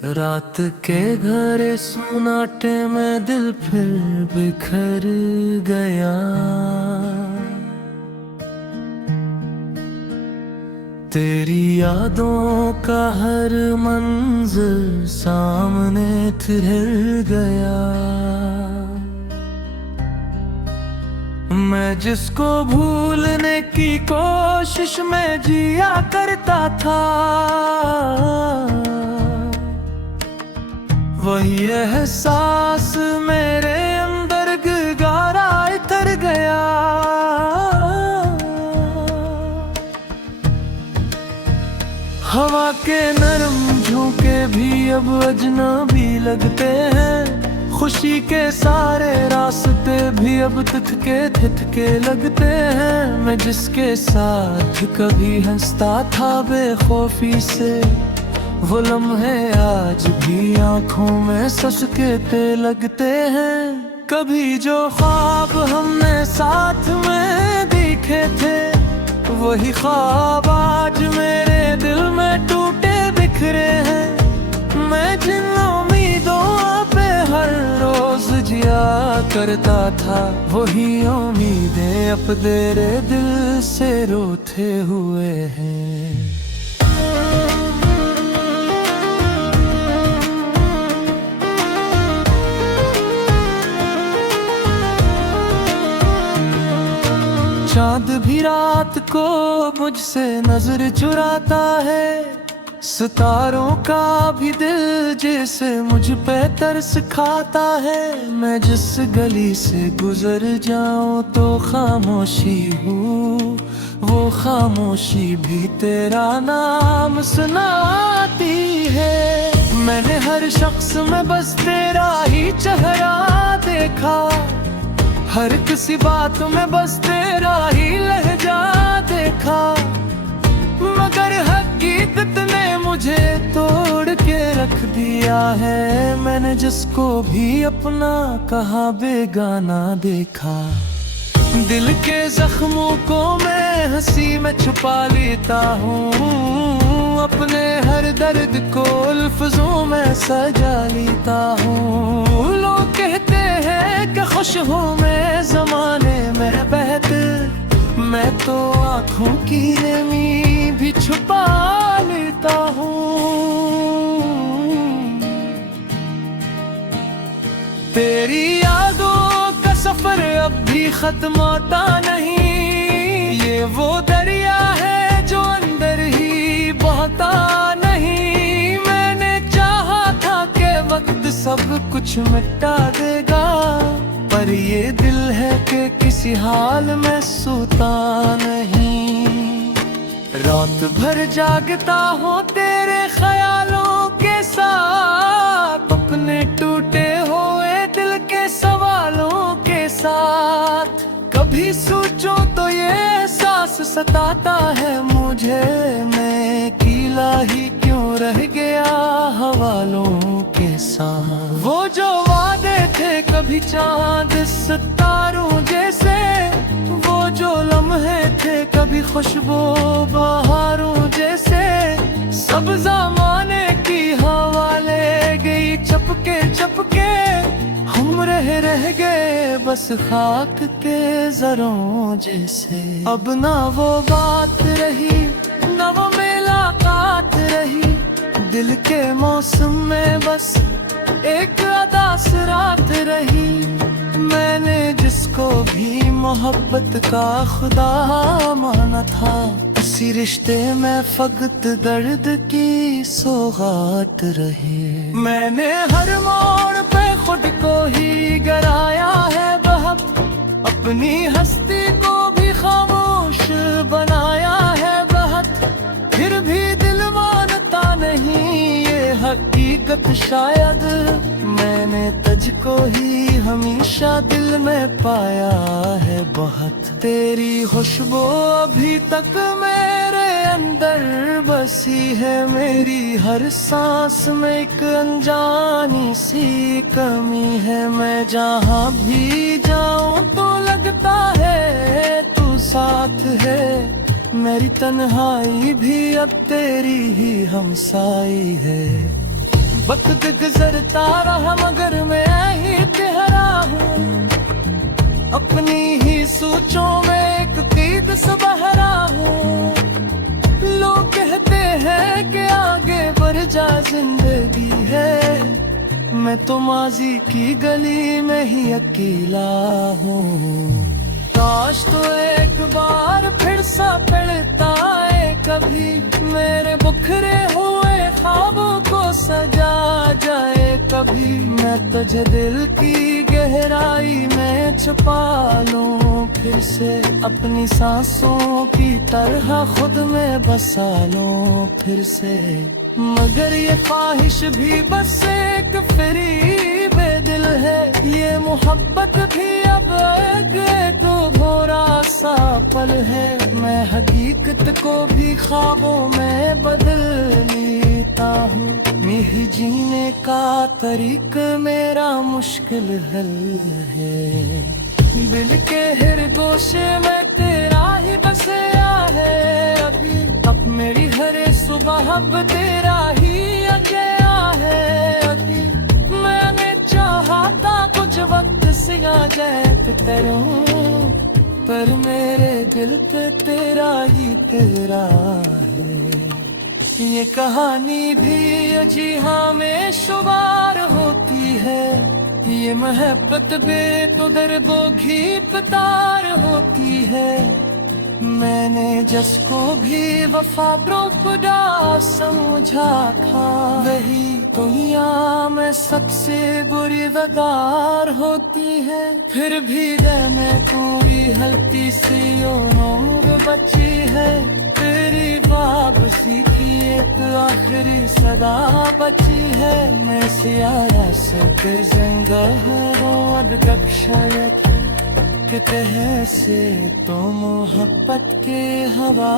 रात के घरे सुनाटे में दिल फिर बिखर गया। तेरी यादों का हर मंज़र सामने ठहर गया। मैं जिसको भूलने की कोशिश में जिया करता था, वही एहसास मेरे अंदर गहरा उतर गया। हवा के नरम झोंके भी अब अजनबी लगते हैं। खुशी के सारे रास्ते भी अब थिथके लगते हैं। मैं जिसके साथ कभी हंसता था बेखौफी से, वो लम्हे आज भी आंखों में ससकेते लगते हैं। कभी जो ख्वाब हमने साथ में देखे थे, वही ख्वाब आज मेरे दिल में टूटे बिखरे हैं। मैं जिन उम्मीदों पे हर रोज जिया करता था, वही उम्मीदें अब तेरे दिल से रोते हुए हैं। चाँद भी रात को मुझसे नजर चुराता है। सितारों का भी दिल जैसे मुझ पे तरस खाता है। मैं जिस गली से गुजर जाऊं तो खामोशी हूँ, वो खामोशी भी तेरा नाम सुनाती है। मैंने हर शख्स में बस तेरा ही चेहरा देखा, हर किसी बात में बस तेरा ही लहजा देखा। मगर हकीकत ने मुझे तोड़ के रख दिया है। मैंने जिसको भी अपना कहा बेगाना देखा। दिल के जख्मों को मैं हंसी में छुपा लेता हूँ, अपने हर दर्द को लफ्जों में सजा लेता हूँ। लोग कहते हैं कि खुश हूँ मैं ज़माने में बहकर, मैं तो आँखों की नमी भी छुपा लेता हूँ। तेरी यादों का सफर अब भी खत्म होता नहीं। ये वो दरिया है जो अंदर ही बहता नहीं। मैंने चाहा था कि वक्त सब कुछ मिटा देगा, पर ये दिल है कि किसी हाल में सोता नहीं। रात भर जागता हूँ तेरे ख्यालों के साथ, अपने टूटे हुए दिल के सवालों के साथ। कभी सोचो तो ये एहसास सताता है मुझे, मैं अकेला ही क्यों रह गया हवालों के साथ। वो जो वादे थे कभी चांद सितारों जैसे, वो जो लम्हे थे कभी खुशबू बहारों जैसे, सब ज़माने की हवा ले गई चपके चपके। हम रह गए बस खाक के जरों जैसे। अब ना वो बात रही ना वो मुलाकात रही, दिल के मौसम में बस एक अदास रात रही। मैंने जिसको भी मोहब्बत का खुदा माना था, इसी रिश्ते में फकत दर्द की सौगात रही। मैंने हर मोड़ पे खुद को ही गराया है बहुत, अपनी हस्ती को भी खामोश बनाया है बहुत। फिर भी दिल मानता नहीं ये हकीकत शायद, मैंने तुझको ही हमेशा दिल में पाया है बहुत। तेरी खुशबू अभी तक मेरे अंदर बसी है, मेरी हर सांस में एक अनजानी सी कमी है। मैं जहाँ भी जाऊँ तो लगता है तू साथ है, मेरी तन्हाई भी अब तेरी ही हमसाई है। वक्त गुजरता रहा मगर मैं ही तेरा हूँ, अपनी ही सोचों में एक कैद सा बहरा हूँ। लोग कहते हैं कि आगे बढ़ जा जिंदगी है, मैं तो माजी की गली में ही अकेला हूँ। काश तो एक बार फिर सा पलटा है कभी, मेरे बिखरे हुए ख्वाबों को सजा जाए कभी। मैं तुझे दिल की गहराई में छुपा लूं फिर से, अपनी सांसों की तरह खुद में बसा लूं फिर से। मगर ये ख्वाहिश भी बस एक फरीब दिल है, ये मोहब्बत भी अब एक भोरा सा पल है। मैं हकीकत को भी ख्वाबों में बदल लेता हूँ, यही जीने का तरीक मेरा मुश्किल हल है। दिल के हर गोशे में तेरा ही बसया है अभी, अब मेरी हर सुबह अब तेरा ही अजया है अभी। मैंने चाहा था कुछ वक्त से आ जाए तो करूं, पर मेरे दिल पे तेरा ही तेरा है। ये कहानी भी जी हाँ में शुमार होती है, ये मोहब्बत बे तो दर्दो घीत तार होती है। मैंने जिसको भी वफा खुदा समझा था, वही दुनिया में सबसे बुरी वगार होती है। फिर भी दिल में कोई हल्की सी उम्मीद बची है, तेरी वापसी की एक आखिरी सदा बची है। मैं सियारा से जिंदा हूँ शायद कि कहे से तो मोहब्बत के हवा